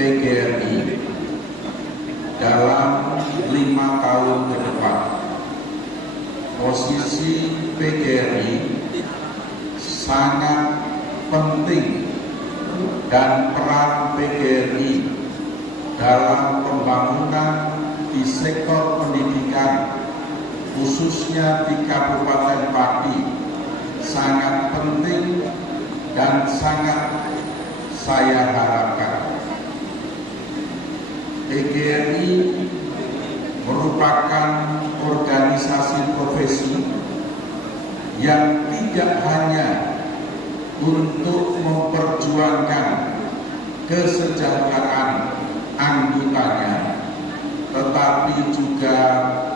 PGRI dalam 5 tahun ke depan. Posisi PGRI sangat penting dan peran PGRI dalam pembangunan di sektor pendidikan, khususnya di Kabupaten Pati, sangat penting dan sangat saya harapkan. PGRI merupakan organisasi profesi yang tidak hanya untuk memperjuangkan kesejahteraan anggotanya, tetapi juga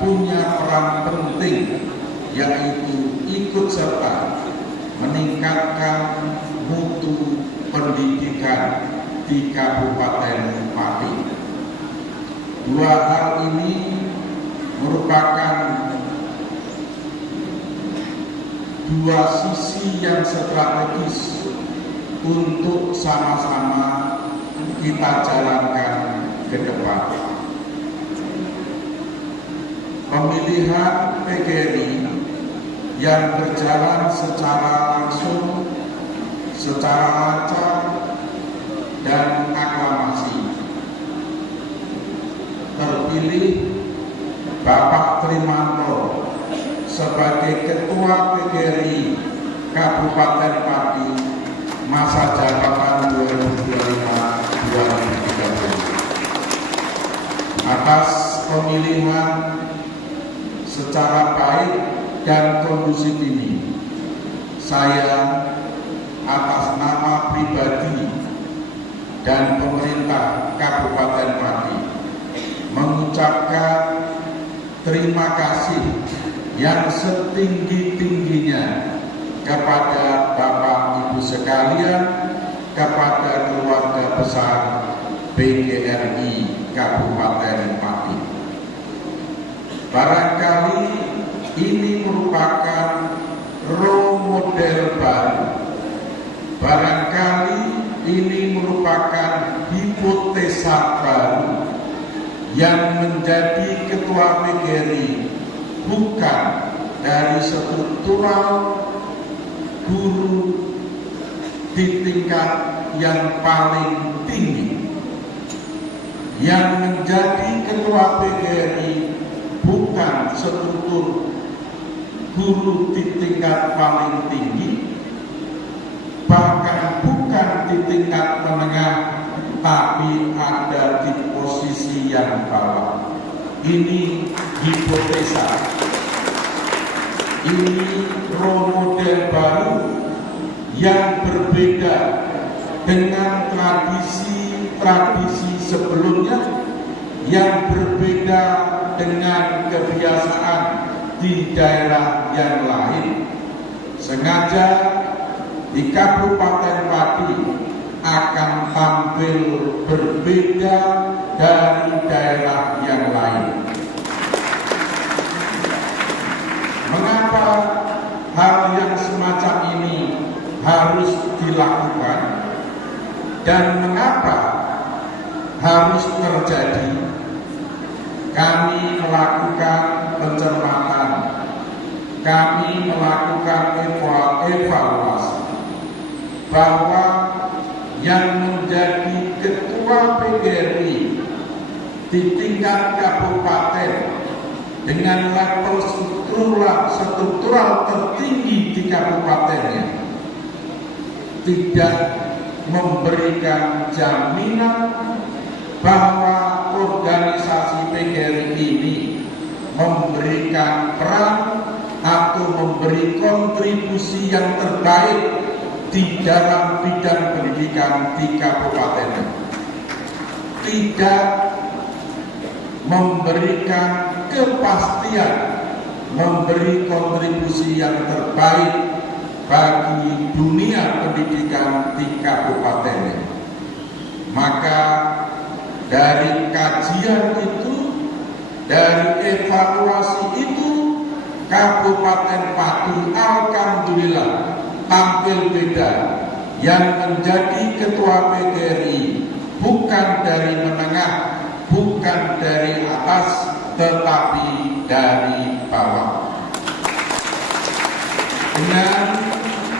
punya peran penting, yaitu ikut serta meningkatkan mutu pendidikan di Kabupaten Pati. Dua hal ini merupakan dua sisi yang strategis untuk sama-sama kita jalankan ke depan. Pemilihan PGRI yang berjalan secara langsung, secara lancar, dan aklamasi. Terpilih Bapak Trimanto sebagai Ketua PGRI Kabupaten Pati masa jabatan 2025-2030. Atas pemilihan secara baik dan kondusif ini, saya atas nama pribadi dan pemerintah Kabupaten Pati mengucapkan terima kasih yang setinggi-tingginya kepada Bapak Ibu sekalian, kepada keluarga besar PGRI Kabupaten Pati. Barangkali ini merupakan role model baru. Barangkali ini merupakan hipotesa baru yang menjadi ketua PGRI bukan dari struktural guru di tingkat yang paling tinggi. Yang menjadi ketua PGRI bukan struktur guru di tingkat paling tinggi, bahkan bukan di tingkat menengah, tapi ada di posisi yang bawah. Ini hipotesa. Ini role model baru yang berbeda dengan tradisi sebelumnya, yang berbeda dengan kebiasaan di daerah yang lain. Sengaja di Kabupaten Pati akan tampil berbeda dari daerah yang lain. Mengapa hal yang semacam ini harus dilakukan dan mengapa harus terjadi? Kami melakukan pencermatan, kami melakukan evaluasi bahwa yang menjadi ketua PGRI di tingkat kabupaten dengan level struktural tertinggi di kabupatennya tidak memberikan jaminan bahwa organisasi PGRI ini memberikan peran atau memberi kontribusi yang terbaik di dalam bidang pendidikan di kabupaten. Tidak memberikan kepastian, memberi kontribusi yang terbaik bagi dunia pendidikan di kabupaten. Maka dari kajian itu, dari evaluasi itu, Kabupaten Pati alhamdulillah tampil beda. Yang menjadi ketua PGRI bukan bukan dari menengah, bukan dari atas, tetapi dari bawah.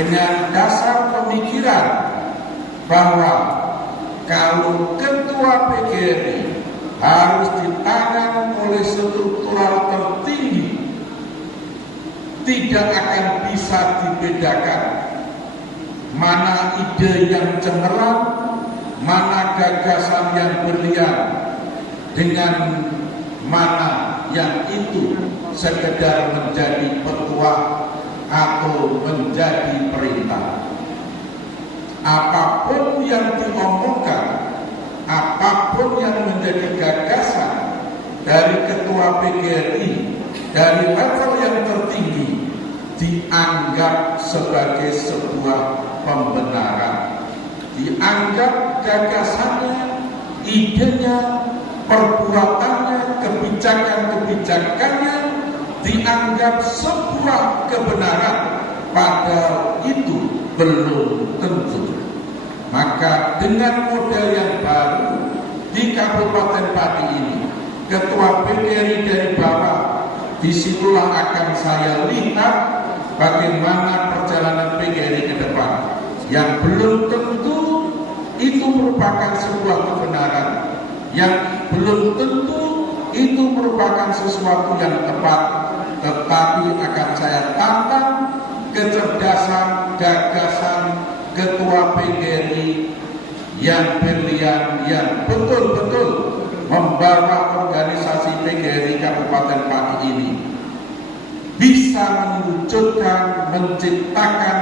Dengan dasar pemikiran bahwa kalau ketua PGRI harus ditangan oleh struktural tertinggi, tidak akan bisa dibedakan mana ide yang cemerlang, mana gagasan yang berlian, dengan mana yang itu sekedar menjadi petuah atau menjadi perintah. Apapun yang diomongkan, apapun yang menjadi gagasan dari ketua PGRI dari level yang tertinggi, dianggap sebagai sebuah pembenaran, dianggap gagasannya, idenya, perbuatannya, kebijakan-kebijakannya dianggap sebuah kebenaran, padahal itu belum tentu. Maka dengan model yang baru di Kabupaten Pati ini, ketua PGRI dari bawah, disitulah akan saya lihat bagaimana perjalanan PGRI ke depan, yang belum tentu itu merupakan sebuah kebenaran, yang belum tentu itu merupakan sesuatu yang tepat, tetapi akan saya tantang kecerdasan, gagasan ketua PGRI yang brilian, yang betul-betul membawa organisasi PGRI Kabupaten Pati ini bisa mewujudkan, menciptakan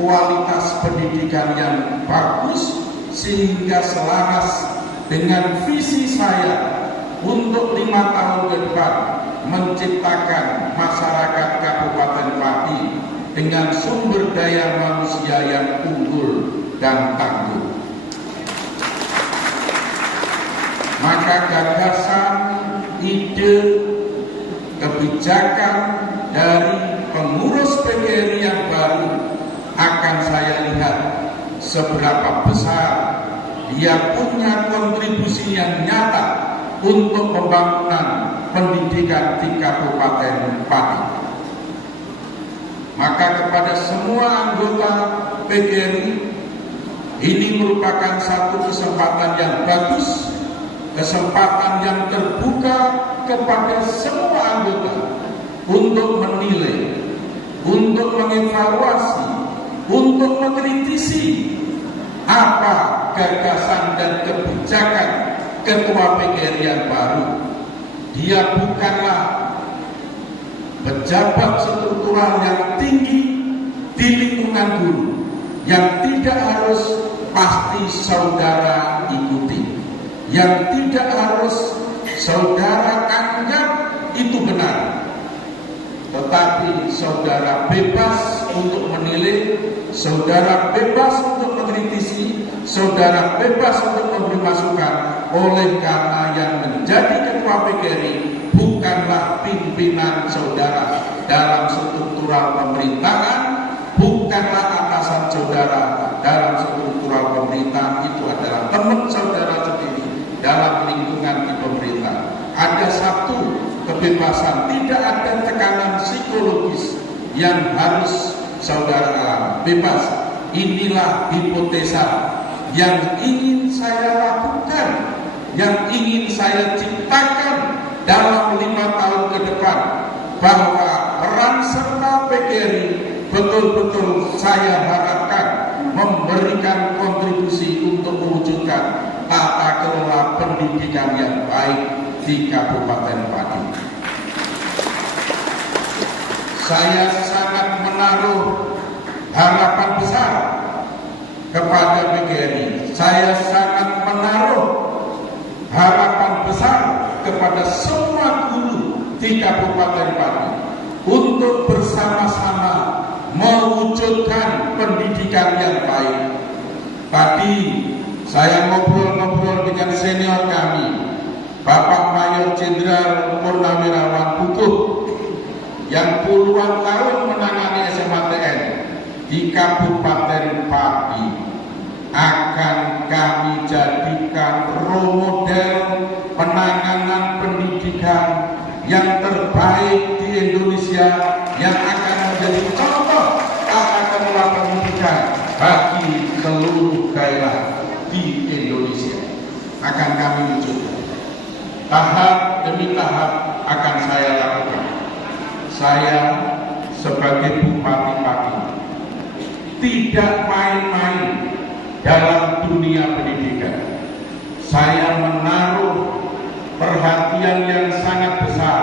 kualitas pendidikan yang bagus, sehingga selaras dengan visi saya untuk 5 tahun ke depan menciptakan masyarakat Kabupaten Pati dengan sumber daya manusia yang unggul dan tangguh. Maka gagasan, ide, kebijakan dari pengurus PGRI yang baru akan saya lihat seberapa besar dia punya kontribusi yang nyata untuk pembangunan pendidikan di Kabupaten Pati. Maka kepada semua anggota PGRI, ini merupakan satu kesempatan yang bagus, kesempatan yang terbuka kepada semua anggota untuk menilai, untuk mengevaluasi, untuk mengkritisi apa gagasan dan kebijakan ketua PGRI yang baru. Dia bukanlah pejabat struktural yang tinggi di lingkungan guru, yang tidak harus pasti saudara ikuti, yang tidak harus saudara anggap itu benar, tetapi saudara bebas untuk menilai, saudara bebas untuk mengkritisi, saudara bebas untuk memberi masukan. Oleh karena yang menjadi ketua PGRI bukanlah pimpinan saudara dalam struktural pemerintahan, bukanlah atasan saudara dalam struktural pemerintahan, itu adalah teman saudara sendiri dalam lingkungan di pemerintah. Ada satu kebebasan, tidak ada tekanan psikologis yang harus saudara alami. Bebas. Inilah hipotesa yang ingin saya lakukan, yang ingin saya ciptakan dalam 5 tahun ke depan, bahwa peran serta PGRI betul-betul saya harapkan memberikan kontribusi untuk mewujudkan tata kelola pendidikan yang baik di Kabupaten Pati. Saya sangat menaruh harapan besar kepada PGRI. Saya sangat menaruh harapan besar kepada semua guru di Kabupaten Pati untuk bersama-sama mewujudkan pendidikan yang baik. Tadi saya ngobrol-ngobrol dengan senior kami, Bapak Mayor Jenderal Purnawirawan Bukuh, yang puluhan tahun menangani SMATN di Kabupaten Pati, akan kami jadikan role model penanganan pendidikan yang terbaik di Indonesia, yang akan menjadi contoh tata kelola pendidikan bagi seluruh daerah di Indonesia. Akan kami wujudkan. Tahap demi tahap akan saya lakukan. Saya sebagai Bupati Pati tidak main-main dalam dunia pendidikan. Saya menaruh perhatian yang sangat besar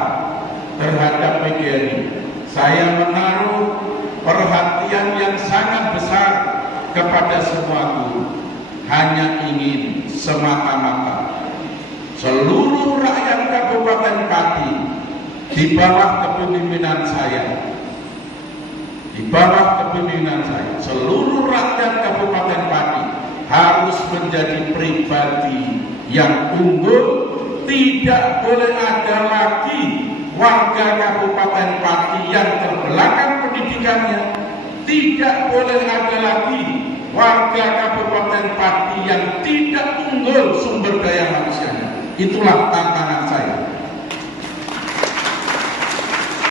terhadap PGRI. Saya menaruh perhatian yang sangat besar kepada semua guru. Hanya ingin semata-mata seluruh rakyat Kabupaten Pati di bawah kepemimpinan saya, seluruh rakyat Kabupaten Pati harus menjadi pribadi yang unggul. Tidak boleh ada lagi warga Kabupaten Pati yang terbelakang pendidikannya. Tidak boleh ada lagi warga Kabupaten Pati yang tidak unggul sumber daya manusianya. Itulah tantangan saya.